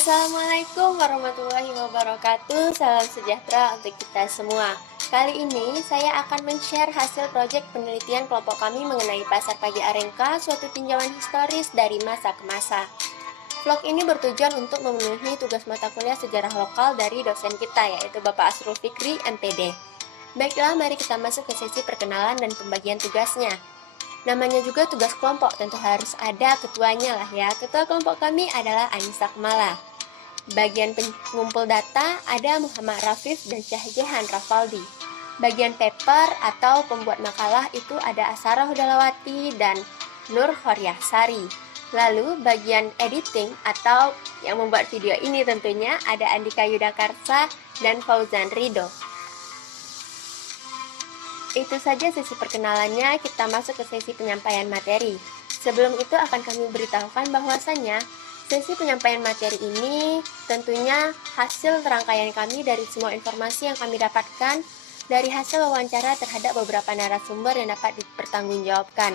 Assalamualaikum warahmatullahi wabarakatuh. Salam sejahtera untuk kita semua. Kali ini saya akan men-share hasil proyek penelitian kelompok kami mengenai Pasar Pagi Arengka, suatu tinjauan historis dari masa ke masa. Vlog ini bertujuan untuk memenuhi tugas mata kuliah sejarah lokal dari dosen kita, yaitu Bapak Asrul Fikri, MPD. Baiklah, mari kita masuk ke sesi perkenalan dan pembagian tugasnya. Namanya juga tugas kelompok, tentu harus ada ketuanya lah ya. Ketua kelompok kami adalah Anissa Kemala. Bagian pengumpul data ada Muhammad Rafif dan Syahjahan Rafaldi. Bagian paper atau pembuat makalah itu ada Asara Hudalawati dan Nur Horyahsari. Lalu bagian editing atau yang membuat video ini tentunya ada Andika Yudakarsa dan Fauzan Rido. Itu saja sesi perkenalannya, kita masuk ke sesi penyampaian materi. Sebelum itu akan kami beritahukan bahwasannya sesi penyampaian materi ini tentunya hasil rangkaian kami dari semua informasi yang kami dapatkan dari hasil wawancara terhadap beberapa narasumber yang dapat dipertanggungjawabkan.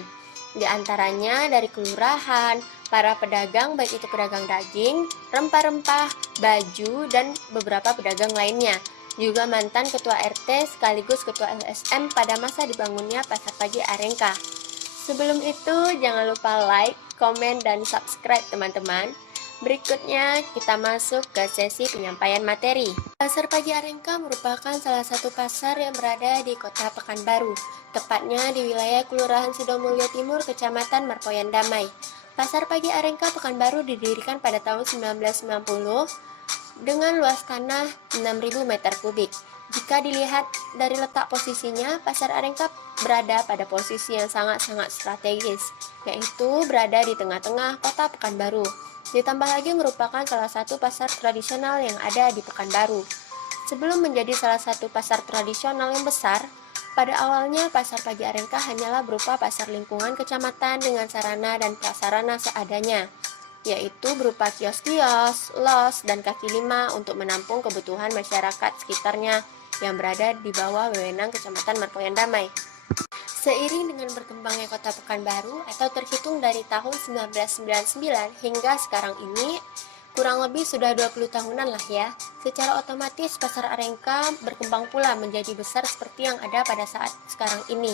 Di antaranya dari kelurahan, para pedagang baik itu pedagang daging, rempah-rempah, baju, dan beberapa pedagang lainnya. Juga mantan ketua RT sekaligus ketua LSM pada masa dibangunnya Pasar Pagi Arengka. Sebelum itu, jangan lupa like, komen, dan subscribe teman-teman. Berikutnya, kita masuk ke sesi penyampaian materi. Pasar Pagi Arengka merupakan salah satu pasar yang berada di Kota Pekanbaru, tepatnya di wilayah Kelurahan Sidomulyo Timur, Kecamatan Marpoyan Damai. Pasar Pagi Arengka Pekanbaru didirikan pada tahun 1990 dengan luas tanah 6.000 meter kubik. Jika dilihat dari letak posisinya, Pasar Arengka berada pada posisi yang sangat-sangat strategis, yaitu berada di tengah-tengah kota Pekanbaru. Ditambah lagi merupakan salah satu pasar tradisional yang ada di Pekanbaru. Sebelum menjadi salah satu pasar tradisional yang besar, pada awalnya Pasar Pagi Arengka hanyalah berupa pasar lingkungan kecamatan dengan sarana dan prasarana seadanya, yaitu berupa kios-kios, los, dan kaki lima untuk menampung kebutuhan masyarakat sekitarnya yang berada di bawah wewenang Kecamatan Marpoyan Damai. Seiring dengan berkembangnya Kota Pekanbaru atau terhitung dari tahun 1999 hingga sekarang ini, kurang lebih sudah 20 tahunan lah ya, secara otomatis Pasar Arengka berkembang pula menjadi besar seperti yang ada pada saat sekarang ini.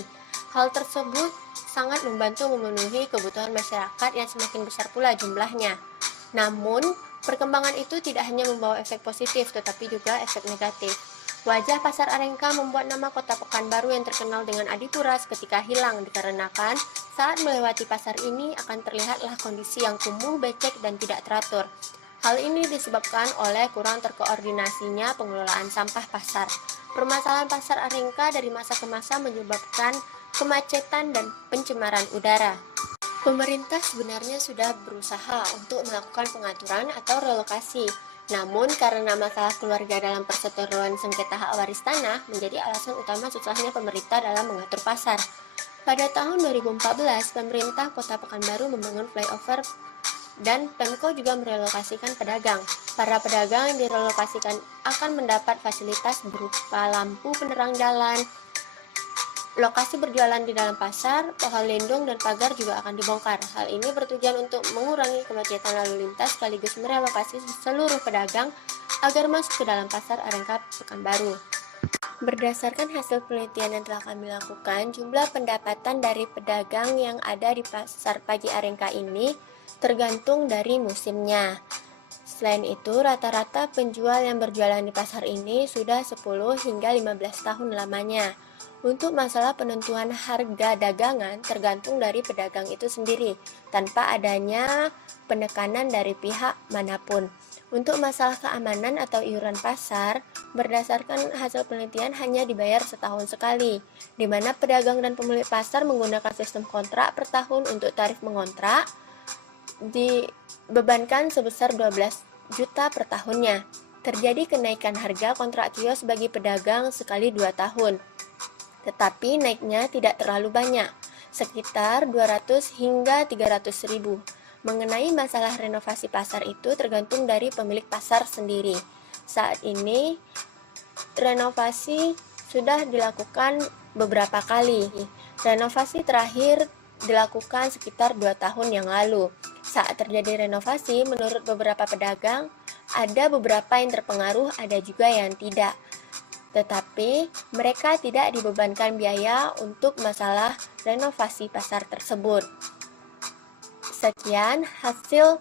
Hal tersebut sangat membantu memenuhi kebutuhan masyarakat yang semakin besar pula jumlahnya. Namun, perkembangan itu tidak hanya membawa efek positif, tetapi juga efek negatif. Wajah Pasar Arengka membuat nama Kota Pekanbaru yang terkenal dengan Adipura seketika hilang dikarenakan saat melewati pasar ini akan terlihatlah kondisi yang kumuh, becek, dan tidak teratur. Hal ini disebabkan oleh kurang terkoordinasinya pengelolaan sampah pasar. Permasalahan Pasar Arengka dari masa ke masa menyebabkan kemacetan dan pencemaran udara. Pemerintah sebenarnya sudah berusaha untuk melakukan pengaturan atau relokasi. Namun karena masalah keluarga dalam perseteruan sengketa hak waris tanah menjadi alasan utama susahnya pemerintah dalam mengatur pasar. Pada tahun 2014, pemerintah Kota Pekanbaru membangun flyover dan Pemko juga merelokasikan pedagang. Para pedagang yang direlokasikan akan mendapat fasilitas berupa lampu penerang jalan, lokasi berjualan di dalam pasar, pohon lindung, dan pagar juga akan dibongkar. Hal ini bertujuan untuk mengurangi kemacetan lalu lintas sekaligus merelokasi seluruh pedagang agar masuk ke dalam Pasar Arengka Pekanbaru. Berdasarkan hasil penelitian yang telah kami lakukan, jumlah pendapatan dari pedagang yang ada di Pasar Pagi Arengka ini tergantung dari musimnya. Selain itu, rata-rata penjual yang berjualan di pasar ini sudah 10 hingga 15 tahun lamanya. Untuk masalah penentuan harga dagangan tergantung dari pedagang itu sendiri, tanpa adanya penekanan dari pihak manapun. Untuk masalah keamanan atau iuran pasar, berdasarkan hasil penelitian hanya dibayar setahun sekali, di mana pedagang dan pemilik pasar menggunakan sistem kontrak per tahun. Untuk tarif mengontrak dibebankan sebesar 12 juta per tahunnya. Terjadi kenaikan harga kontrak kios bagi pedagang sekali 2 tahun. Tetapi naiknya tidak terlalu banyak, sekitar 200 hingga 300 ribu. Mengenai masalah renovasi pasar itu tergantung dari pemilik pasar sendiri. Saat ini renovasi sudah dilakukan beberapa kali. Renovasi terakhir dilakukan sekitar 2 tahun yang lalu. Saat terjadi renovasi, menurut beberapa pedagang, Ada beberapa yang terpengaruh, ada juga yang tidak. Tetapi mereka tidak dibebankan biaya untuk masalah renovasi pasar tersebut. Sekian hasil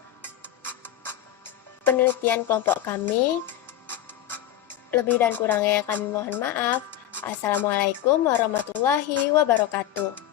penelitian kelompok kami. Lebih dan kurangnya kami mohon maaf. Assalamualaikum warahmatullahi wabarakatuh.